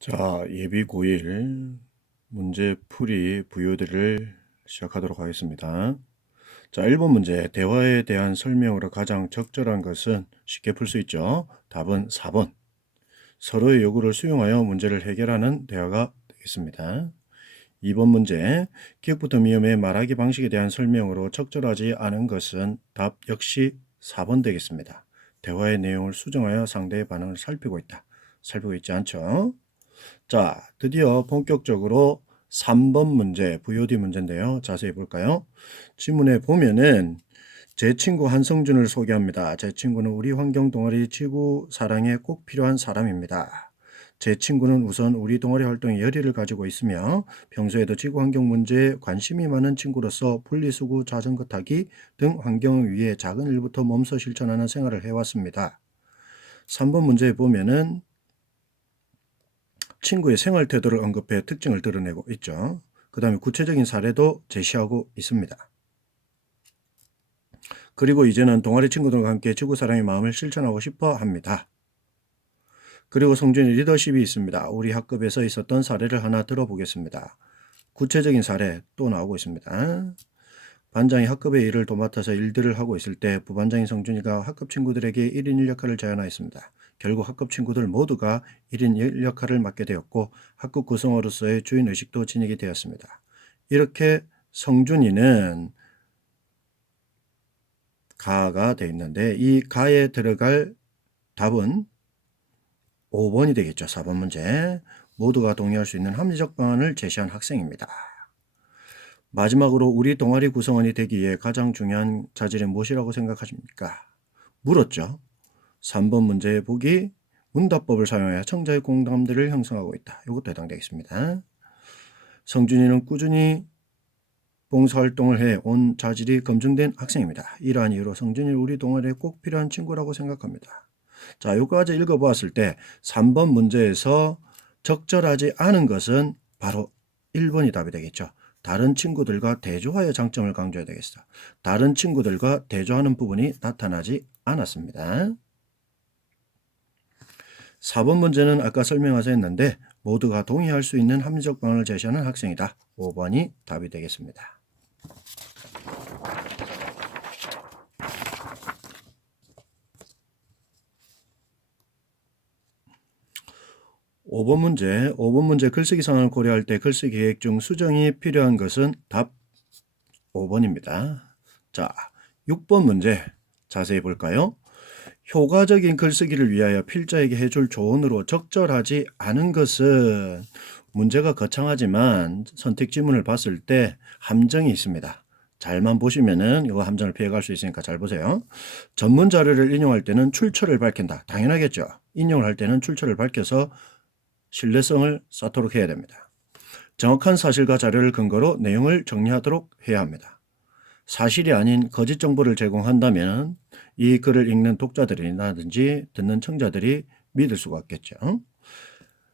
자, 예비 고1 문제 풀이 부유들을 시작하도록 하겠습니다. 자, 1번 문제. 대화에 대한 설명으로 가장 적절한 것은 쉽게 풀 수 있죠. 답은 4번. 서로의 요구를 수용하여 문제를 해결하는 대화가 되겠습니다. 2번 문제. 기억부터 미음의 말하기 방식에 대한 설명으로 적절하지 않은 것은 답 역시 4번 되겠습니다. 대화의 내용을 수정하여 상대의 반응을 살피고 있다. 살피고 있지 않죠? 자, 드디어 본격적으로 3번 문제, VOD 문제인데요. 자세히 볼까요? 지문에 보면은 제 친구 한성준을 소개합니다. 제 친구는 우리 환경 동아리 지구 사랑에 꼭 필요한 사람입니다. 제 친구는 우선 우리 동아리 활동에 열의를 가지고 있으며 평소에도 지구 환경 문제에 관심이 많은 친구로서 분리수거, 자전거 타기 등 환경을 위해 작은 일부터 몸소 실천하는 생활을 해왔습니다. 3번 문제에 보면은 친구의 생활 태도를 언급해 특징을 드러내고 있죠. 그 다음에 구체적인 사례도 제시하고 있습니다. 그리고 이제는 동아리 친구들과 함께 지구사랑의 마음을 실천하고 싶어 합니다. 그리고 성준이 리더십이 있습니다. 우리 학급에서 있었던 사례를 하나 들어보겠습니다. 구체적인 사례 또 나오고 있습니다. 반장이 학급의 일을 도맡아서 일들을 하고 있을 때 부반장인 성준이가 학급 친구들에게 1인 1 역할을 제안하였습니다. 결국 학급 친구들 모두가 1인 1 역할을 맡게 되었고 학급 구성원으로서의 주인의식도 지니게 되었습니다. 이렇게 성준이는 가가 되어 있는데 이 가에 들어갈 답은 5번이 되겠죠. 4번 문제. 모두가 동의할 수 있는 합리적 방안을 제시한 학생입니다. 마지막으로 우리 동아리 구성원이 되기 위해 가장 중요한 자질이 무엇이라고 생각하십니까? 물었죠. 3번 문제의 보기 문답법을 사용하여 청자의 공감대를 형성하고 있다. 이것도 해당되겠습니다. 성준이는 꾸준히 봉사활동을 해온 자질이 검증된 학생입니다. 이러한 이유로 성준이는 우리 동아리에 꼭 필요한 친구라고 생각합니다. 자, 여기까지 읽어보았을 때 3번 문제에서 적절하지 않은 것은 바로 1번이 답이 되겠죠. 다른 친구들과 대조하여 장점을 강조해야 되겠어. 다른 친구들과 대조하는 부분이 나타나지 않았습니다. 4번 문제는 아까 설명하자 했는데 모두가 동의할 수 있는 합리적 방안을 제시하는 학생이다. 5번이 답이 되겠습니다. 5번 문제 글쓰기 상황을 고려할 때 글쓰기 계획 중 수정이 필요한 것은 답 5번입니다. 자, 6번 문제 자세히 볼까요? 효과적인 글쓰기를 위하여 필자에게 해줄 조언으로 적절하지 않은 것은 문제가 거창하지만 선택 지문을 봤을 때 함정이 있습니다. 잘만 보시면은 이거 함정을 피해갈 수 있으니까 잘 보세요. 전문 자료를 인용할 때는 출처를 밝힌다. 당연하겠죠. 인용을 할 때는 출처를 밝혀서 신뢰성을 쌓도록 해야 됩니다. 정확한 사실과 자료를 근거로 내용을 정리하도록 해야 합니다. 사실이 아닌 거짓 정보를 제공한다면 이 글을 읽는 독자들이라든지 듣는 청자들이 믿을 수가 없겠죠.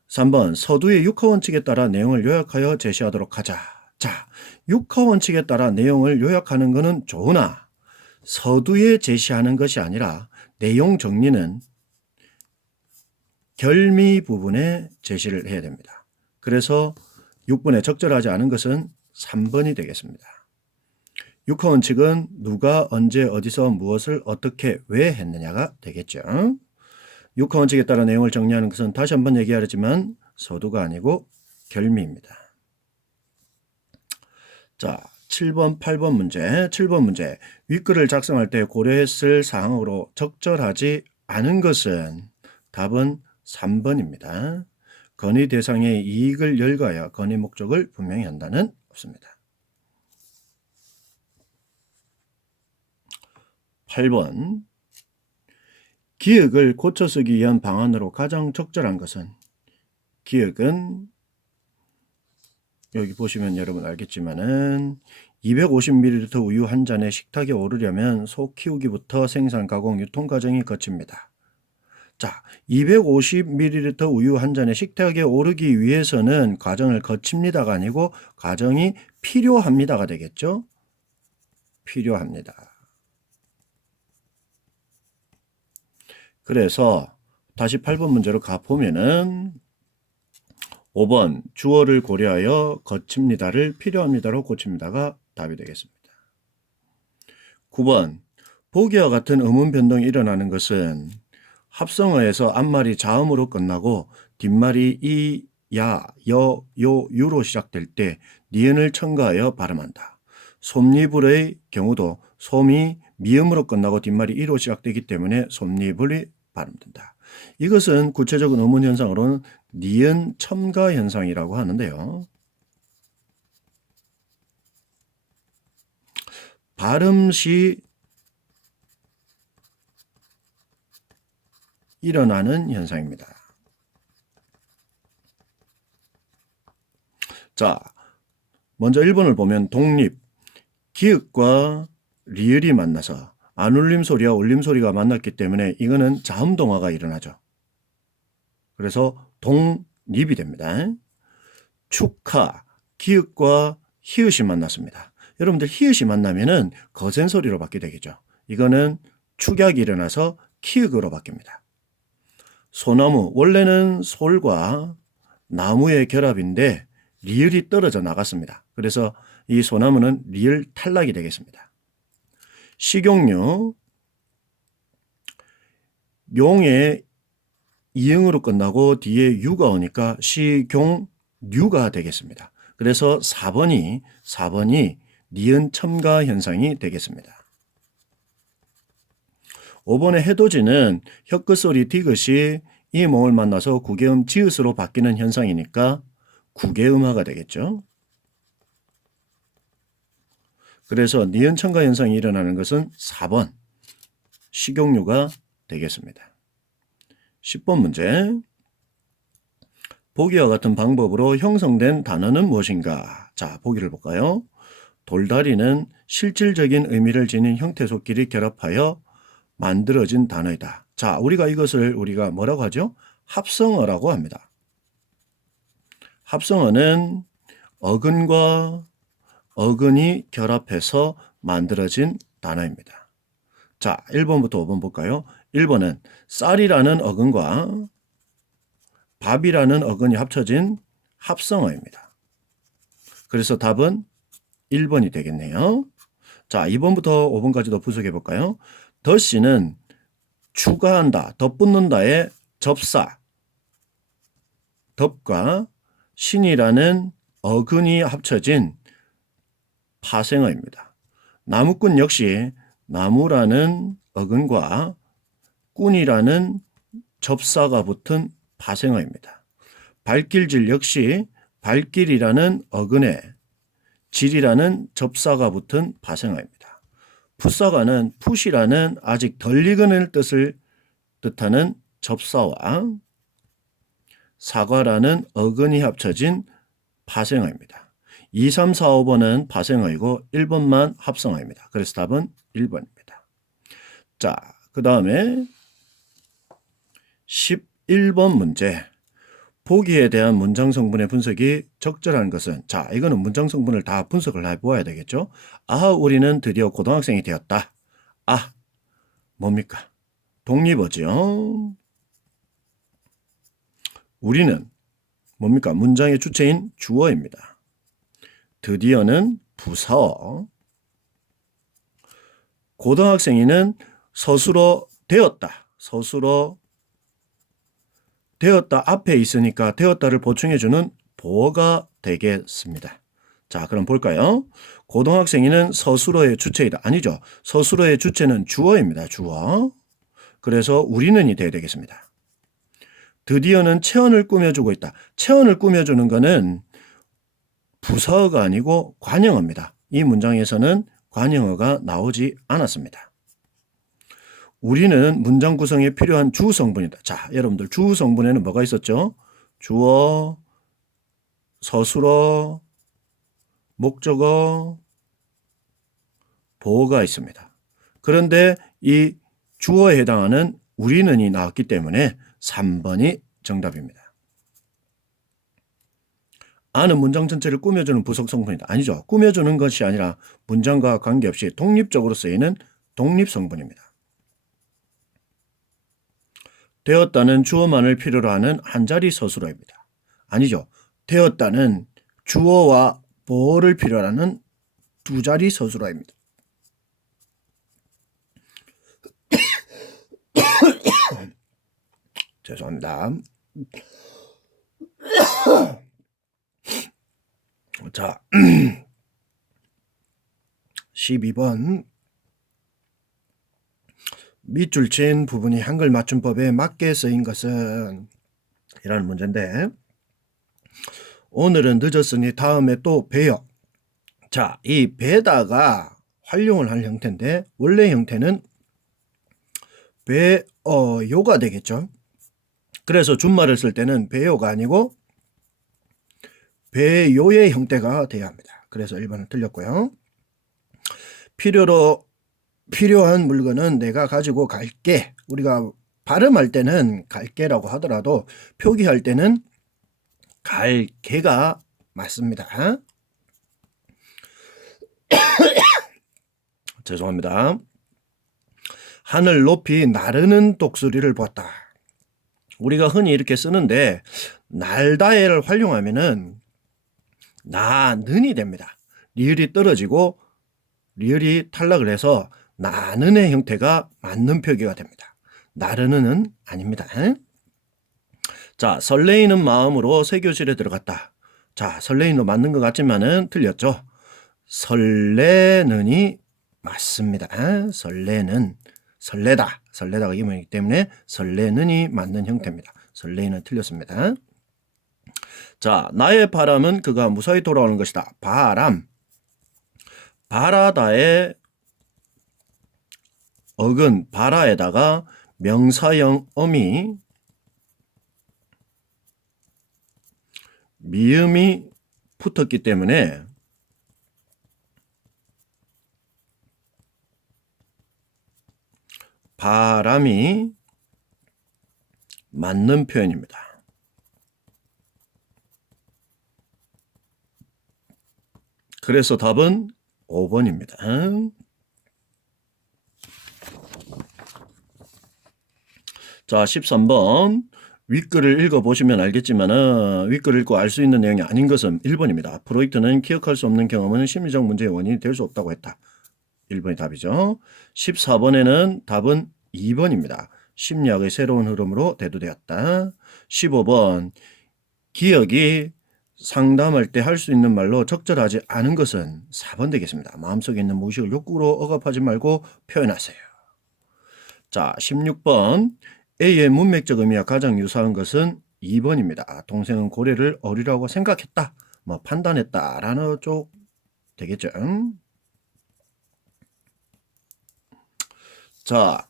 3번 서두의 6하 원칙에 따라 내용을 요약하여 제시하도록 하자. 자, 6하 원칙에 따라 내용을 요약하는 것은 좋으나 서두에 제시하는 것이 아니라 내용 정리는 결미 부분에 제시를 해야 됩니다. 그래서 6번에 적절하지 않은 것은 3번이 되겠습니다. 6하 원칙은 누가 언제 어디서 무엇을 어떻게 왜 했느냐가 되겠죠. 6하 원칙에 따라 내용을 정리하는 것은 다시 한번 얘기하지만 서두가 아니고 결미입니다. 자, 7번, 8번 문제. 7번 문제. 윗글을 작성할 때 고려했을 사항으로 적절하지 않은 것은 답은 3번입니다. 건의 대상의 이익을 열거하여 건의 목적을 분명히 한다는 없습니다. 8번. 기억을 고쳐 쓰기 위한 방안으로 가장 적절한 것은 기억은 여기 보시면 여러분 알겠지만은 250ml 우유 한 잔에 식탁에 오르려면 소 키우기부터 생산, 가공, 유통 과정이 거칩니다. 자, 250ml 우유 한 잔에 식탁에 오르기 위해서는 과정을 거칩니다가 아니고 과정이 필요합니다가 되겠죠? 필요합니다. 그래서 다시 8번 문제로 가보면은 5번 주어를 고려하여 거칩니다를 필요합니다로 고칩니다가 답이 되겠습니다. 9번 보기와 같은 음운 변동이 일어나는 것은 합성어에서 앞말이 자음으로 끝나고 뒷말이 이, 야, 여, 요, 유로 시작될 때 니은을 첨가하여 발음한다. 솜니불의 경우도 솜이 미음으로 끝나고 뒷말이 이로 시작되기 때문에 솜니불이 발음된다. 이것은 구체적인 의문 현상으로는 니은 첨가 현상이라고 하는데요. 발음 시 일어나는 현상입니다. 자, 먼저 1번을 보면 독립, 기읍과 리을이 만나서 안울림 소리와 울림 소리가 만났기 때문에 이거는 자음동화가 일어나죠. 그래서 독립이 됩니다. 축하, 기읍과 히읗이 만났습니다. 여러분들 히읗이 만나면은 거센 소리로 받게 되겠죠. 이거는 축약이 일어나서 키읔으로 바뀝니다. 소나무, 원래는 솔과 나무의 결합인데 리을이 떨어져 나갔습니다. 그래서 이 소나무는 리을 탈락이 되겠습니다. 식용유, 용의 이응으로 끝나고 뒤에 유가 오니까 식용유가 되겠습니다. 그래서 4번이 니은 첨가 현상이 되겠습니다. 5번의 해돋이는 혀끝 소리 디귿이 이 몽을 만나서 구개음 지읒으로 바뀌는 현상이니까 구개음화가 되겠죠. 그래서 니은 첨가 현상이 일어나는 것은 4번 식용유가 되겠습니다. 10번 문제. 보기와 같은 방법으로 형성된 단어는 무엇인가? 자, 보기를 볼까요? 돌다리는 실질적인 의미를 지닌 형태 속끼리 결합하여 만들어진 단어이다. 자, 우리가 뭐라고 하죠? 합성어라고 합니다. 합성어는 어근과 어근이 결합해서 만들어진 단어입니다. 자, 1번부터 5번 볼까요? 1번은 쌀이라는 어근과 밥이라는 어근이 합쳐진 합성어입니다. 그래서 답은 1번이 되겠네요. 자, 2번부터 5번까지도 분석해 볼까요? 덧씨는 추가한다, 덧붙는다의 접사, 덧과 신이라는 어근이 합쳐진 파생어입니다. 나무꾼 역시 나무라는 어근과 꾼이라는 접사가 붙은 파생어입니다. 발길질 역시 발길이라는 어근에 질이라는 접사가 붙은 파생어입니다. 풋사과는 풋이라는 아직 덜 익은 뜻을 뜻하는 접사와 사과라는 어근이 합쳐진 파생어입니다. 2, 3, 4, 5번은 파생어이고 1번만 합성어입니다. 그래서 답은 1번입니다. 자, 그 다음에 11번 문제. 보기에 대한 문장 성분의 분석이 적절한 것은, 자, 이거는 문장 성분을 다 분석을 해보아야 되겠죠. 아, 우리는 드디어 고등학생이 되었다. 아, 뭡니까? 독립어죠. 우리는 뭡니까? 문장의 주체인 주어입니다. 드디어는 부사어. 고등학생이는 서술어 되었다. 서술어 되었다 앞에 있으니까 되었다를 보충해주는 보어가 되겠습니다. 자, 그럼 볼까요? 고등학생이는 서술어의 주체이다. 아니죠. 서술어의 주체는 주어입니다. 주어. 그래서 우리는이 돼야 되겠습니다. 드디어는 체언을 꾸며주고 있다. 체언을 꾸며주는 것은 부사어가 아니고 관형어입니다. 이 문장에서는 관형어가 나오지 않았습니다. 우리는 문장 구성에 필요한 주 성분이다. 자, 여러분들 주 성분에는 뭐가 있었죠? 주어, 서술어, 목적어, 보어가 있습니다. 그런데 이 주어에 해당하는 우리는이 나왔기 때문에 3번이 정답입니다. 아는 문장 전체를 꾸며주는 부속 성분이다. 아니죠. 꾸며주는 것이 아니라 문장과 관계없이 독립적으로 쓰이는 독립 성분입니다. 되었다는 주어만을 필요로 하는 한자리 서술어입니다. 아니죠. 되었다는 주어와 보어를 필요로 하는 두 자리 서술어입니다. 죄송합니다. 자, 12번 밑줄 친 부분이 한글 맞춤법에 맞게 쓰인 것은 이라는 문제인데, 오늘은 늦었으니 다음에 또 봬요. 자, 이 뵈다가 활용을 할 형태인데 원래 형태는 뵈어요가 되겠죠. 그래서 준말을 쓸 때는 뵈요가 아니고 뵈요의 형태가 돼야 합니다. 그래서 1번은 틀렸고요. 필요한 물건은 내가 가지고 갈게. 우리가 발음할 때는 갈게라고 하더라도 표기할 때는 갈게가 맞습니다. 죄송합니다. 하늘 높이 나르는 독수리를 보았다. 우리가 흔히 이렇게 쓰는데 날다에를 활용하면은 나는이 됩니다. 리을이 떨어지고 리을이 탈락을 해서 나는의 형태가 맞는 표기가 됩니다. 나르는은 아닙니다. 자, 설레이는 마음으로 새 교실에 들어갔다. 자, 설레이는 맞는 것 같지만은 틀렸죠. 설레는이 맞습니다. 설레는 설레다가 이문이기 때문에 설레는이 맞는 형태입니다. 설레는 틀렸습니다. 자, 나의 바람은 그가 무사히 돌아오는 것이다. 바람, 바라다의 어근 바라에다가 명사형 어미 미음이 붙었기 때문에 바람이 맞는 표현입니다. 그래서 답은 5번입니다. 자, 13번 윗글을 읽어보시면 알겠지만 윗글을 읽고 알 수 있는 내용이 아닌 것은 1번입니다. 프로이트는 기억할 수 없는 경험은 심리적 문제의 원인이 될 수 없다고 했다. 1번이 답이죠. 14번에는 답은 2번입니다. 심리학의 새로운 흐름으로 대두되었다. 15번 기억이 상담할 때 할 수 있는 말로 적절하지 않은 것은 4번 되겠습니다. 마음속에 있는 무의식을 욕구로 억압하지 말고 표현하세요. 자, 16번 A의 문맥적 의미와 가장 유사한 것은 2번입니다. 동생은 고래를 어리라고 생각했다. 판단했다 라는 쪽 되겠죠. 자,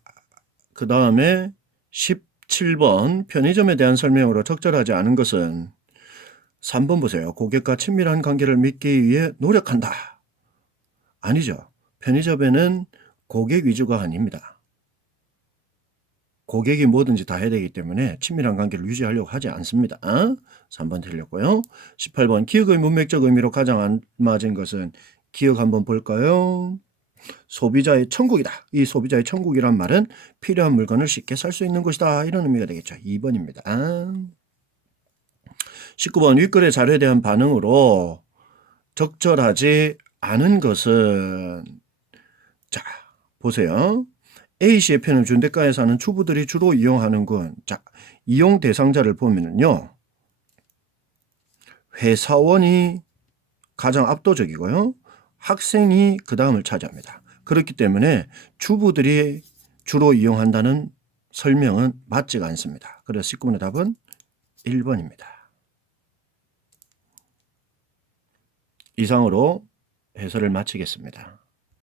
그 다음에 17번 편의점에 대한 설명으로 적절하지 않은 것은 3번 보세요. 고객과 친밀한 관계를 맺기 위해 노력한다. 아니죠. 편의점에는 고객 위주가 아닙니다. 고객이 뭐든지 다 해야 되기 때문에 친밀한 관계를 유지하려고 하지 않습니다. 3번 틀렸고요. 18번 기억의 문맥적 의미로 가장 안 맞은 것은 기억 한번 볼까요? 소비자의 천국이다. 이 소비자의 천국이란 말은 필요한 물건을 쉽게 살 수 있는 곳이다. 이런 의미가 되겠죠. 2번입니다. 19번 윗글의 자료에 대한 반응으로 적절하지 않은 것은 자 보세요. A씨의 표현은 준대가에 사는 주부들이 주로 이용하는군. 자, 이용 대상자를 보면은요. 회사원이 가장 압도적이고요. 학생이 그 다음을 차지합니다. 그렇기 때문에 주부들이 주로 이용한다는 설명은 맞지가 않습니다. 그래서 19번의 답은 1번입니다. 이상으로 해설을 마치겠습니다.